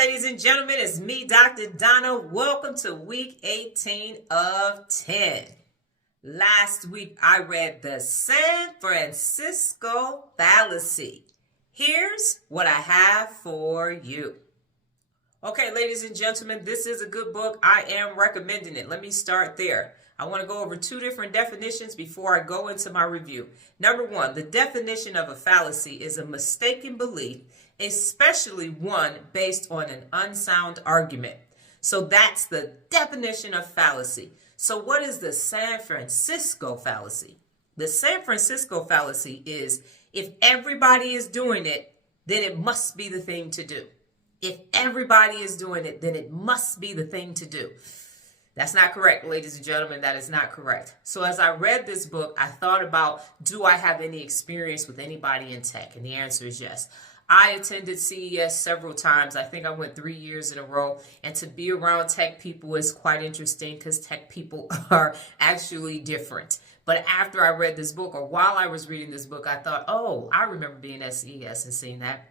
ladies and gentlemen, it's me, Dr. Donna. Welcome to week 18 of 10. Last week, I read the San Francisco Fallacy. Here's what I have for you. Okay, ladies and gentlemen, this is a good book. I am recommending it. Let me start there. I want to go over two different definitions before I go into my review. Number one, the definition of a fallacy is a mistaken belief, especially one based on an unsound argument. So that's the definition of fallacy. So what is the San Francisco fallacy? The San Francisco fallacy is if everybody is doing it, then it must be the thing to do. If everybody is doing it, then it must be the thing to do. That's not correct, ladies and gentlemen. That is not correct. So as I read this book, I thought about, do I have any experience with anybody in tech? And the answer is yes. I attended CES several times. I think I went 3 years in a row. And to be around tech people is quite interesting because tech people are actually different. But after I read this book, or while I was reading this book, I thought, oh, I remember being at CES and seeing that.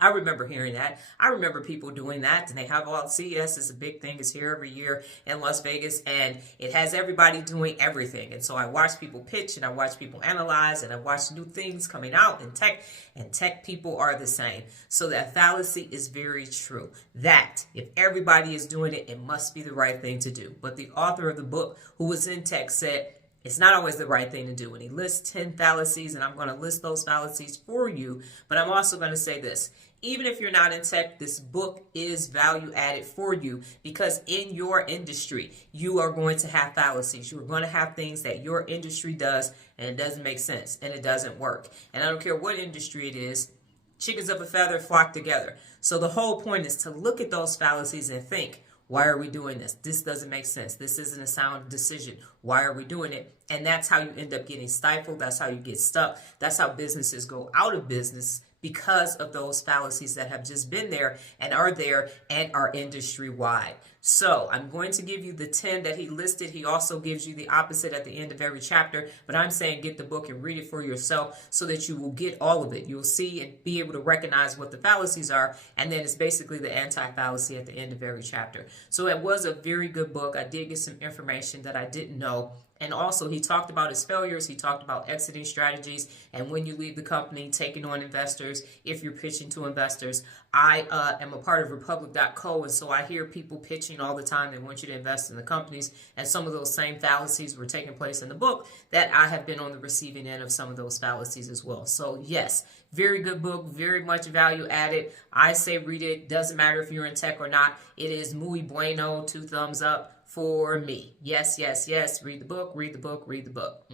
I remember hearing that. I remember people doing that. And they have all CES is a big thing. It's here every year in Las Vegas. And it has everybody doing everything. And so I watch people pitch and I watch people analyze and I watch new things coming out in tech. And tech people are the same. So that fallacy is very true. That if everybody is doing it, it must be the right thing to do. But the author of the book who was in tech said, it's not always the right thing to do. And he lists 10 fallacies, and I'm going to list those fallacies for you. But I'm also going to say this. Even if you're not in tech, this book is value added for you because in your industry, you are going to have fallacies. You're going to have things that your industry does, and it doesn't make sense, and it doesn't work. And I don't care what industry it is, chickens of a feather flock together. So the whole point is to look at those fallacies and think, why are we doing this? This doesn't make sense. This isn't a sound decision. Why are we doing it? And that's how you end up getting stifled. That's how you get stuck. That's how businesses go out of business because of those fallacies that have just been there and are industry wide. So I'm going to give you the 10 that he listed. He also gives you the opposite at the end of every chapter, but I'm saying get the book and read it for yourself so that you will get all of it. You'll see and be able to recognize what the fallacies are, and then it's basically the anti-fallacy at the end of every chapter. So it was a very good book. I did get some information that I didn't know. And also, he talked about his failures. He talked about exiting strategies. And when you leave the company, taking on investors, if you're pitching to investors. I am a part of Republic.co. And so I hear people pitching all the time. They want you to invest in the companies. And some of those same fallacies were taking place in the book that I have been on the receiving end of some of those fallacies as well. So, yes, very good book, very much value added. I say read it. Doesn't matter if you're in tech or not. It is muy bueno, 2 thumbs up. For me. Yes, yes, yes. Read the book, read the book, read the book.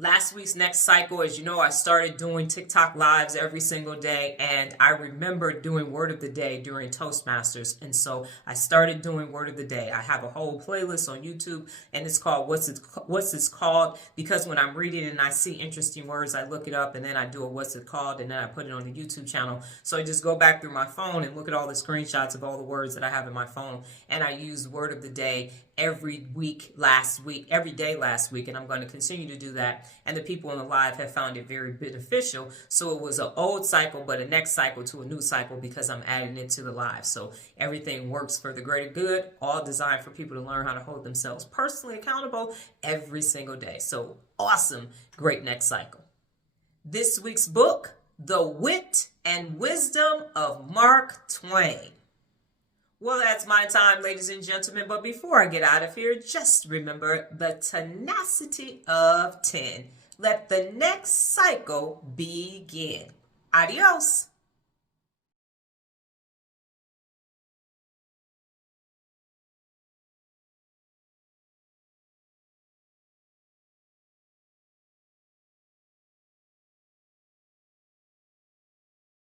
Last week's next cycle, as you know, I started doing TikTok lives every single day, and I remember doing word of the day during Toastmasters, and so I started doing word of the day. I have a whole playlist on YouTube, and it's called What's It's Called, because when I'm reading and I see interesting words, I look it up, and then I do a What's It Called, and then I put it on the YouTube channel. So I just go back through my phone and look at all the screenshots of all the words that I have in my phone, and I use word of the day every day last week, and I'm going to continue to do that. And the people in the live have found it very beneficial. So it was an old cycle, but a next cycle to a new cycle because I'm adding it to the live. So everything works for the greater good, all designed for people to learn how to hold themselves personally accountable every single day. So awesome, great next cycle. This week's book, The Wit and Wisdom of Mark Twain. Well, that's my time, ladies and gentlemen. But before I get out of here, just remember the tenacity of 10. Let the next cycle begin. Adios.